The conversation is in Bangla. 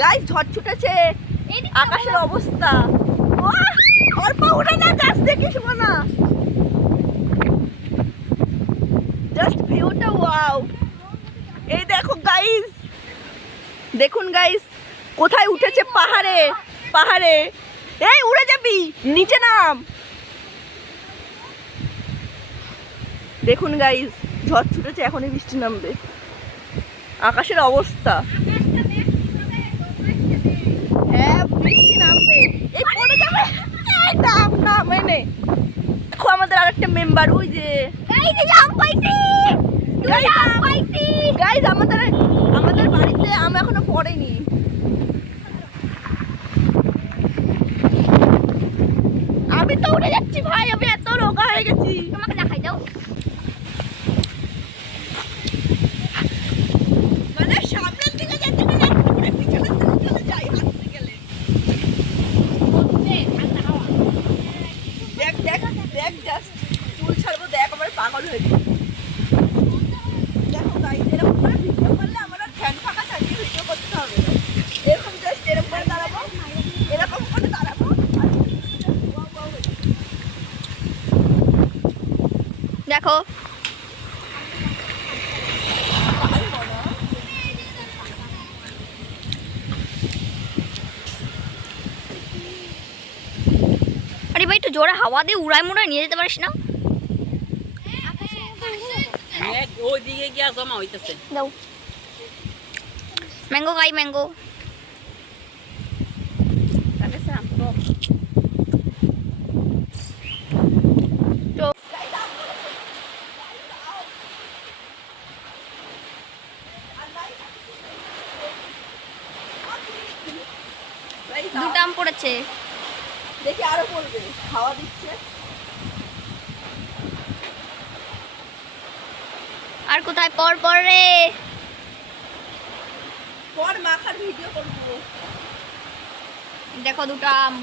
গাইস ঝড় ছুটেছে, আকাশের অবস্থা। ওর পা উঠে না, গাছ দেখিস না, জাস্ট ভিউটা ওয়াও। এই দেখো গাইস, দেখুন গাইস কোথায় উঠেছে, পাহাড়ে পাহাড়ে। এই উড়ে যাবি, নিচে নাম। দেখুন গাইস ঝড় ছুটেছে, এখনই বৃষ্টি নামবে, আকাশের অবস্থা। হ্যাঁ বৃষ্টি নামবে, এই পড়ে যাবে। এই নাম নাম এনে দেখো আমাদের আরেকটা মেম্বার, ওই যে গাইস আমাদের বাড়িতে আম এখনো পড়েনি। আমি তো উড়ে যাচ্ছি ভাই, আমি এত রোগা হয়ে গেছি। তোমাকে দেখাই দাও, মানে সামনের দিকে যেতে গেলে পুরো পিছনের দিকে চলে যাই হাঁটতে গেলে। দেখ দেখ দেখ, জাস্ট চুল ছাড়বো, দেখ আমার পাগল হয়ে যাবে। দেখো গাইস এরকম করে ভিডিও করলে আমার আর ফ্যান ফাঁকা চালিয়ে ভিডিও করতে হবে না, এরকম জাস্ট এরকম করে দাঁড়াবো, এরকম করে দাঁড়াবো। দেখো আরে ভাই একটু জোরে হাওয়া দিয়ে উড়ায় মুড়ায় নিয়ে যেতে পারিস না? ওই দিকে গিয়া জমা হইতেছে। দাও ম্যাঙ্গো খাই, ম্যাঙ্গো। দুটো আম পড়েছে, দেখি আরো পড়বে, হাওয়া দিচ্ছে। আর কোথায় পর পর রে, পর মাখার ভিডিও করবো। দেখো দুটো আম।